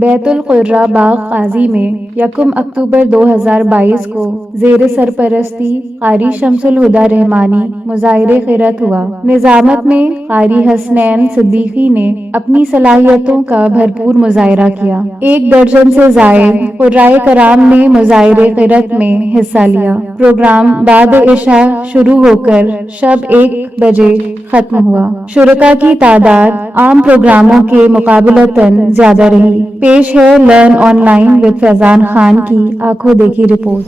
बैतुल कुर्रा बाग काजी में 1 अक्टूबर 2022 को जेर सरपरस्ती कारी शमसुल हुदा रहमानी मुजाहिरे खिरत हुआ। निजामत में कारी हसनैन सिद्दीकी ने अपनी सलाहियतों का भरपूर मुजाहिरा किया। 1 दर्जन से जायद कुर्राए कराम ने मुजाहिरे खिरत में हिस्सा लिया। प्रोग्राम बाद इशा शुरू होकर शब 1 बजे खत्म हुआ। शुरका की तादाद आम प्रोग्रामों के मुकाबलतन ज्यादा रही। पेश है लर्न ऑनलाइन विद फैजान खान की आंखों देखी रिपोर्ट।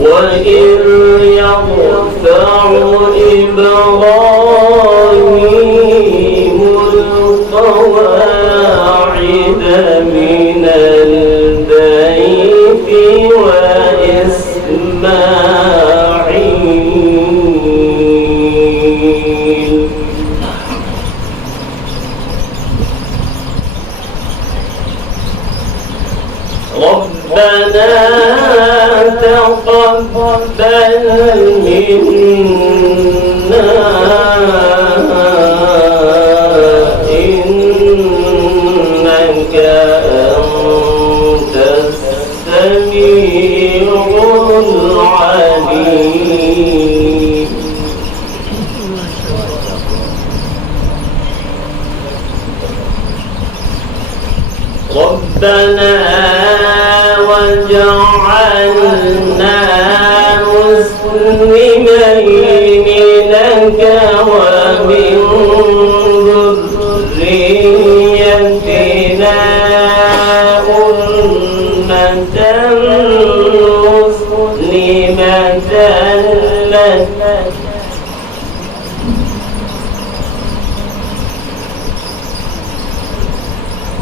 وَإِذْ يَرْفَعُ إِبْرَاهِيمُ الْقَوَاعِدَ مِنَ الْبَيْتِ وَإِسْمَاعِيلُ رَبَّنَا تقبل منا إنك أنت السميع العليم ربنا وجعلنا مسلمين لك ومن ذريتنا أمة مسلمة لك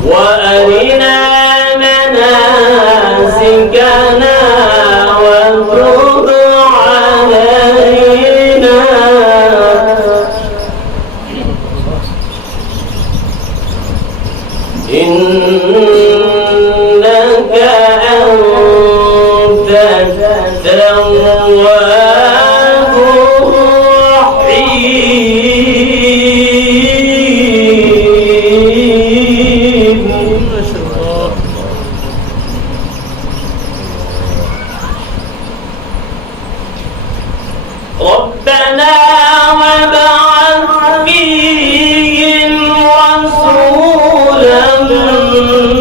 وأرنا مناسكنا وتب علينا إنك أنت التواب الرحيم ربنا وابعث فيهم رسولا منهم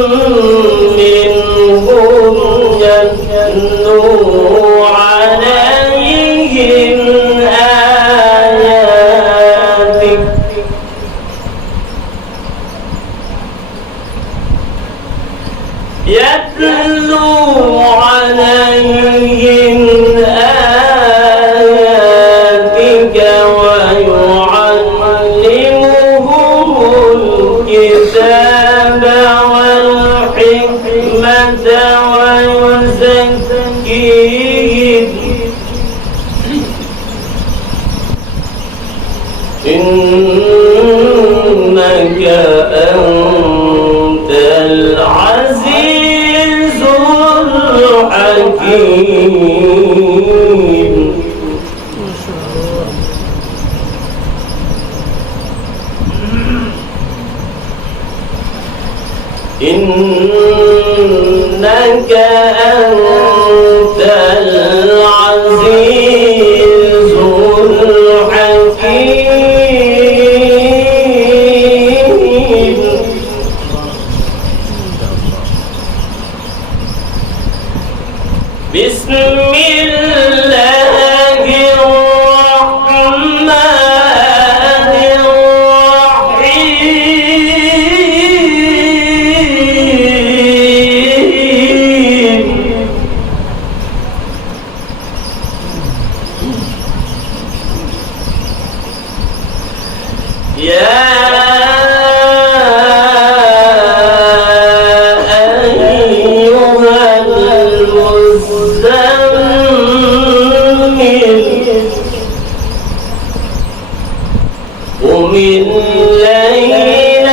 يتلو عليهم آياتك ويعلمهم الكتاب والحكمة ويزكيهم إنك أنت العزيز الحكيم إنك أنت العزيز الحكيم بسم الله الرحمن الرحيم يا أيها المزمل قم الليل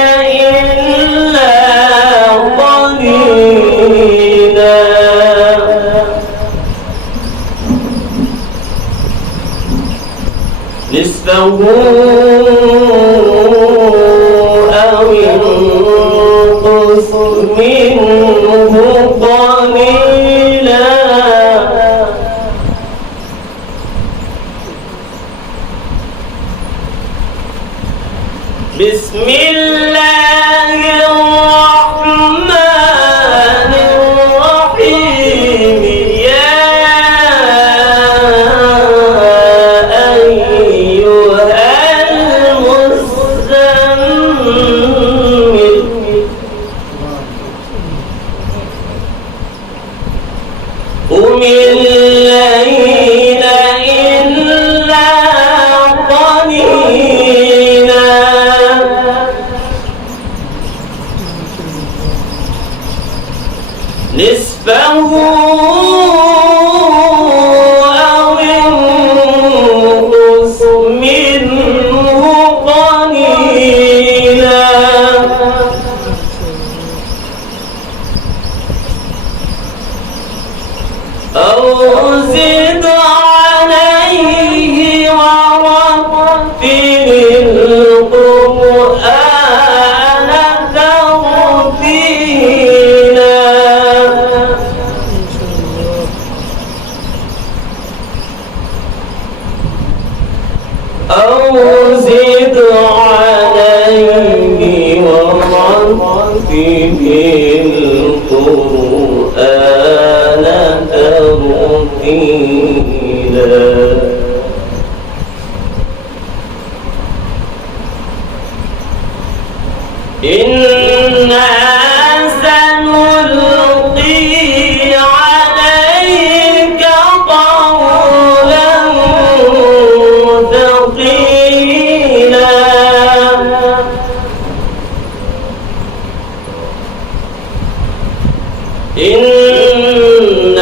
إلا قليلا نصفه أو انقص منه قليلا بسم الله الرحمن الرحيم يا أيها المزمل قم الليل إلا قليلا نصفه أو انقص منه قليلا أو زد عليه ورتل القرآن ترتيلا أو زد عليه ورتل القرآن ترتيلا إنا سنلقي عليك قولا ثقيلا إن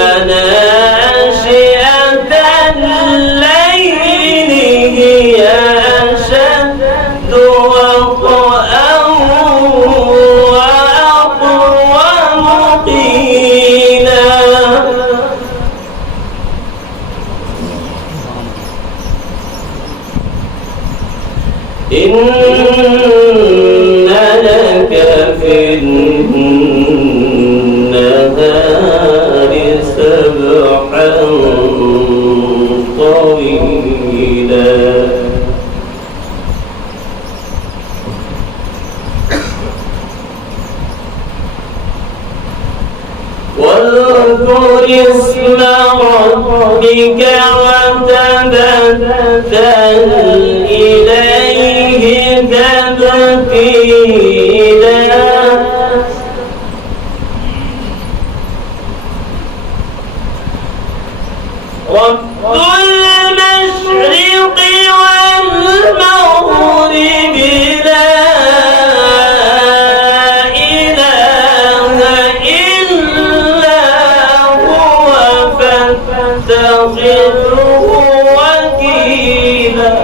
ناشئة الليل هي أشد وطئا وأقوم قيلا إن لك في النهار سبحا طويلا واذكر اسم ربك وتبتل إليه تبتيلا رب المشرق والمغرب لا إله إلا هو فاتخذه وكيلا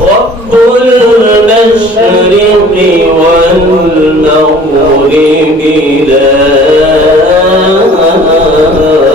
رب المشرق والمغرب لا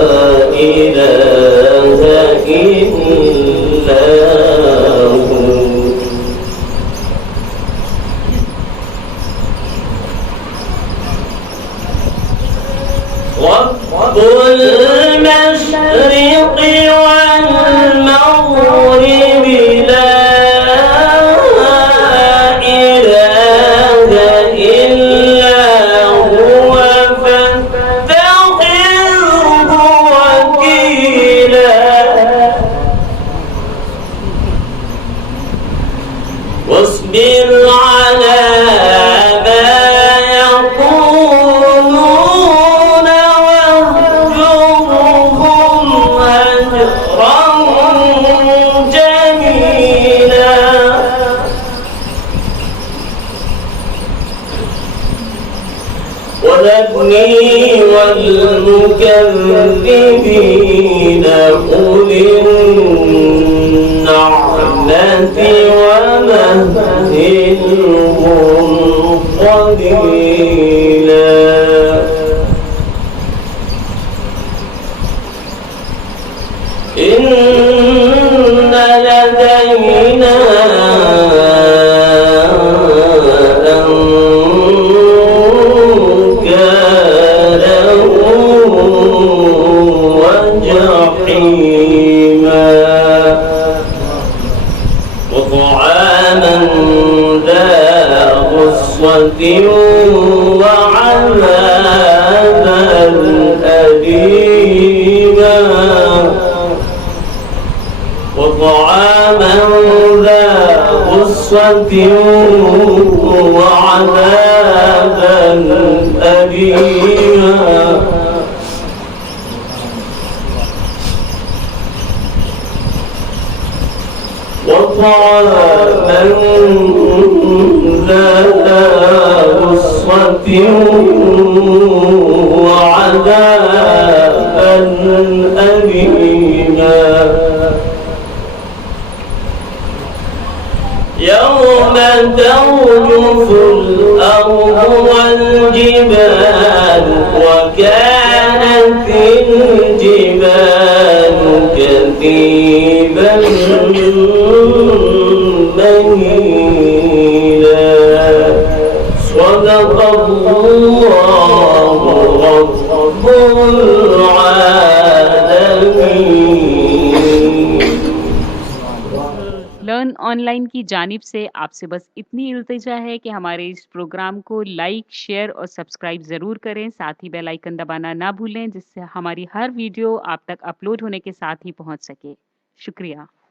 إله إلا هو رب المشرق والمغرب لا واصبر على ما يقولون واهجرهم والمكذبين أولي النعمة ومهلهم قليلا إن لدينا أنكالا وجحيما وطعاما ذا غصة وعذابا أليما وطعاما ذا غصة وعذابا أليما وطعاما ذا غصة وعذابا أليما يوم ترجف الأرض والجبال وكانت الجبال كثيبا مهيلا صدق الله رب العالمين। लर्न ऑनलाइन की जानिब से आपसे बस इतनी इल्तिजा है कि हमारे इस प्रोग्राम को लाइक, शेयर और सब्सक्राइब ज़रूर करें। साथ ही बेल आइकन दबाना ना भूलें, जिससे हमारी हर वीडियो आप तक अपलोड होने के साथ ही पहुंच सके। शुक्रिया।